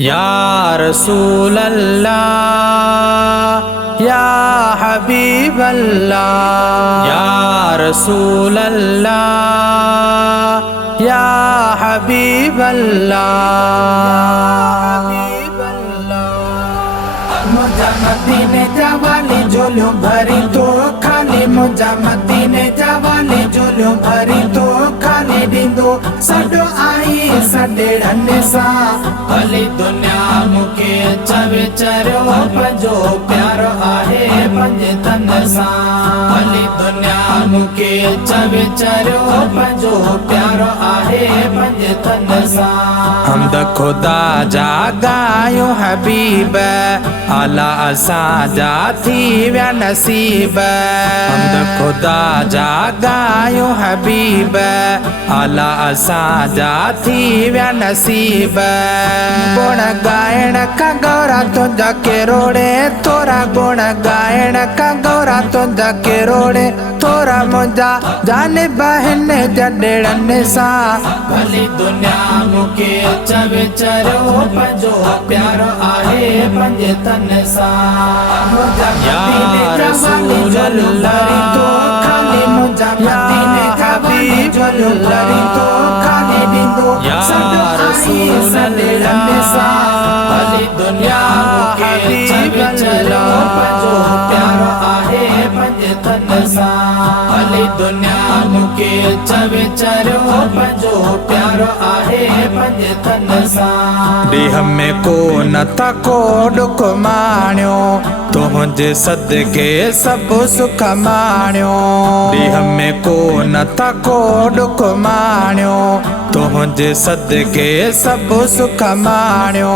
या रसूल अल्लाह या हबीब अल्लाह या रसूल अल्लाह या हबीब अल्लाह। मुझा मदीने जावाले झोलियों भरी तो खाली, मुझा मदीने जावाले झोलियों भरी तो खाली ॾींदो सॾो आई सॾे ढने सां। भली दुनिया मूंखे चवे चरियो पंहिंजो प्यारो आहे पंहिंजे तन सां। भली दुनिया मूंखे चवे चरियो पंहिंजो प्यारो आहे पंहिंजे तन सां। हमद खुदा जा गायो हबीब आला असांजा थी विया नसीब। हमद खुदा जा गायो हबीब आला असांजा थी विया नसीब। गुण गायण का गौरा तुंहिंजा किरोड़े तोरा, गुण गायण का गौरा तुंहिंजा किरोड़े तोरा मुंहिंजा जानिब हिन जॾड़नि सां। भली दुनिया मूंखे चवे चरियो पंहिंजो प्यारो आहे पंहिंजे तन सां। या रसूल अल्लाह खाली मुंहिंजा मदीने हबीब अल्लाह तो खाली ॾींदो या रसूल अल्लाह। भली दुनिया मूंखे चवे चरियो पंहिंजो प्यारो आहे पंहिंजे तन सां। भली दुनिया मूंखे चवे चरियो पंहिंजो प्यारो आहे पंहिंजे तन सां। ॾींह में को न त को ॾुख माणियो तुंहिंजे सदके सभु सुख माणियो। ॾींह में को न त को ॾुख माणियो तुंहिंजे सदके सभु सुख माणियो।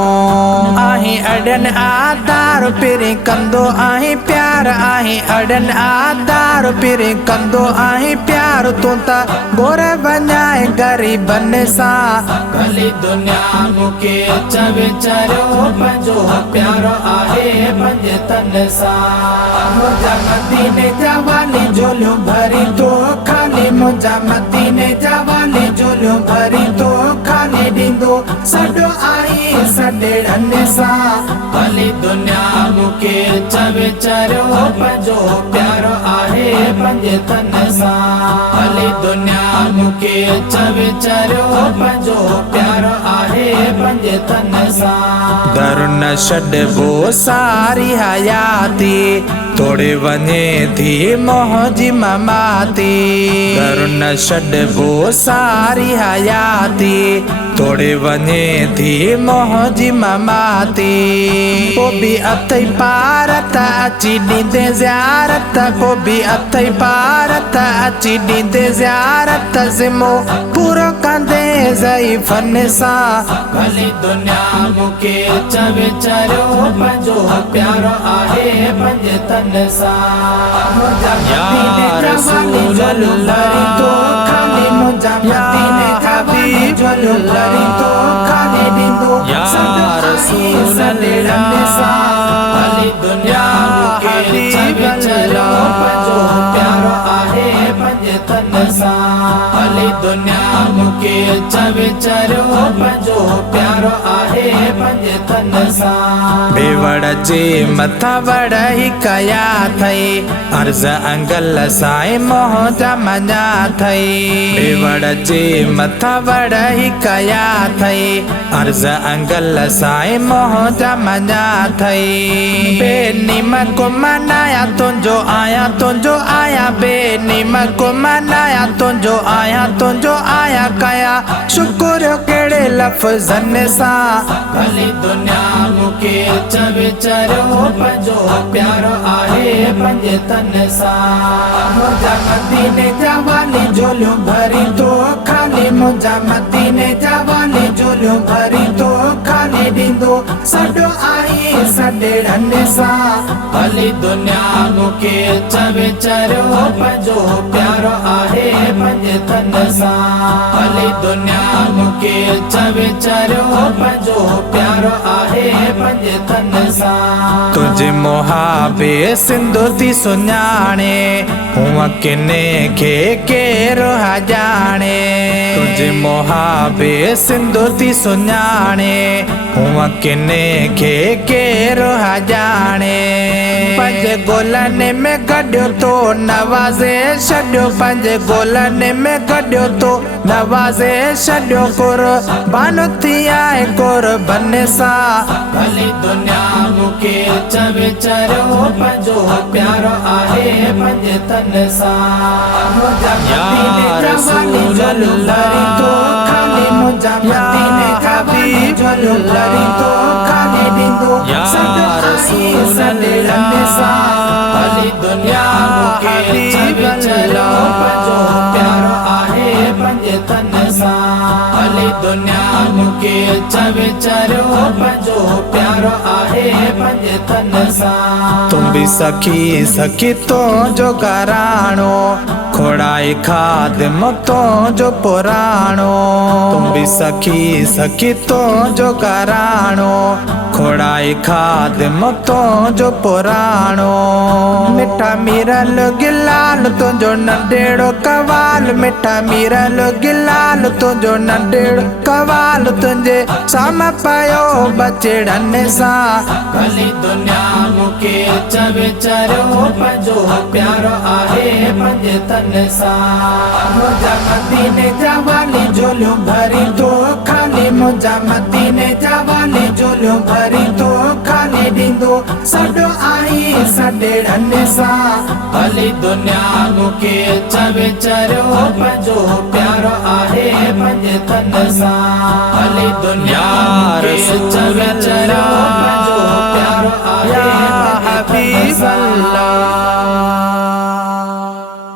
आहीं अड़नि आधार पिरी कंदो आहीं प्यार, आहीं अड़नि आधार पिरी कंदो आहीं प्यार। तूं त गोर वञाए ग़रीबनि सां। भली दुनिया मूंखे चवे चरियो पंहिंजो प्यारो आहे पंहिंजे तन सां। मुंहिंजा मदीने जावाले झोलियूं भरी तो खाली, मुंहिंजा मदीने जावाले झोलियूं भरी तो खाली ॾींदो सॾो आई सॾे ढने सां। भली दुनिया मूंखे चवे चरियो पंहिंजो प्यारो आहे पंहिंजे तन सां। भली दुनिया मूंखे चवे चरियो पंहिंजो प्यारो आहे पंहिंजे तन सां। दर न छॾिबो सारी हयाती तोड़े वञे थी मोहजी ममाती। दर न छॾिबो सारी हयाती तोड़े वञे थी मोहजी ममाती। पोइ बि अथई पार त अची ॾींदे ज़ियारत, पोइ बि अथई पार त अची ॾींदे ज़ियारत। ज़िमो पूरो कंदे ज़ईफ़नि सां। भली दुनिया मूंखे चवे चरियो पंहिंजो प्यारो आहे पंहिंजे तन सां। या रसूल अल्लाह तो खाली मुंहिंजा मदीने हबीब अल्लाह तो खाली ॾींदो या रसूल अल्लाह भली दुनिया मूंखे चवे चरियो पंहिंजो प्यारो आहे पंहिंजे तन सां। भली दुनिया मूंखे चवे चरियो पंहिंजो प्यारो आहे पंहिंजे तन सां। बेवड़ जे मथां वड़ ही कया थई अर्ज़ अंगल साईं मोहजा मञा थई। बेवड़ जे मथां वड़ ही कया थई अर्ज़ अंगल साईं मोहजा मञा थई। बेनीम को मनाया तुंहिंजो आया तुंहिंजो आया, बेनीम को मनाया तुंहिंजो आया कया शुक्र कहिड़े लफ़्ज़नि सां। भली दुनिया मूंखे चवे चरियो पंहिंजो प्यारो आहे पंहिंजे तन सां। मुंहिंजा मदीने जावाले झोलियूं भरी तो खाली, मुंहिंजा मदीने जावाले झोलियूं भरी तो खाली ॾींदो सॾो आई सॾे ढने सां। भली दुनिया मूंखे चवे चरियो पंहिंजो प्यारो आहे पंहिंजे तन सां। भली दुनिया दुनिया मुके चविचरो पंजो प्यारो आहे पंज तन सा तुझे मोहाबे सिंधु थी सुञाणे हुआ किने खे केरो जाने तुझे मोहाबे सिंधु थी सुञाणे हुआ किने खे केरो जाने पंज गोलनि में गॾियो तो नवाज़े छॾियो पंज गोलनि में गॾियो तो नवाज़े छॾियो कुर्बान थी आहे कुर्बन सां भली दुनिया मुके चविचरो पंजो प्यारो आहे पंज तन सा या रसूलल्लाह तो खाली मुझा मदीने का हबीबल्लाह तो खाली बिंदु या रसूलल्लाह भली दुनिया मुके चविचरो पंजो प्यारो आहे पंज तन सा भली दुनिया मुके चविचरो पंजो प्यारो आहे पंज तन सा तुम भी सखी सखी तो जो कराणो खोड़ाई खादिम तो जो पुराणो तुम भी सखी सखी तो जो कराणो खोड़ाई खादिम तो जो पुराणो मिठा मीरल गिलाल तुंहिंजो नंढेड़ो कवाल मिठा मीरल गिलाल तुंहिंजो नंढेड़ो कवाल तुंहिंजे साम पायो बचड़नि सां भली दुनिया मुके चविचरो पंजो प्यारो आहे पंज तन सा मुझा मदीने जवानी झोलियूं भरी तो खाली मुझा मदीने जवानी झोलियूं भरी तो खाली ॾींदो सॾो आई सॾेड़नि सां भली दुनिया मुके चविचरो पंजो प्यारो आहे पंज तन सां भली दुनिया मुके चविचरो पंजो प्यारो आहे या हबीबल्लाह।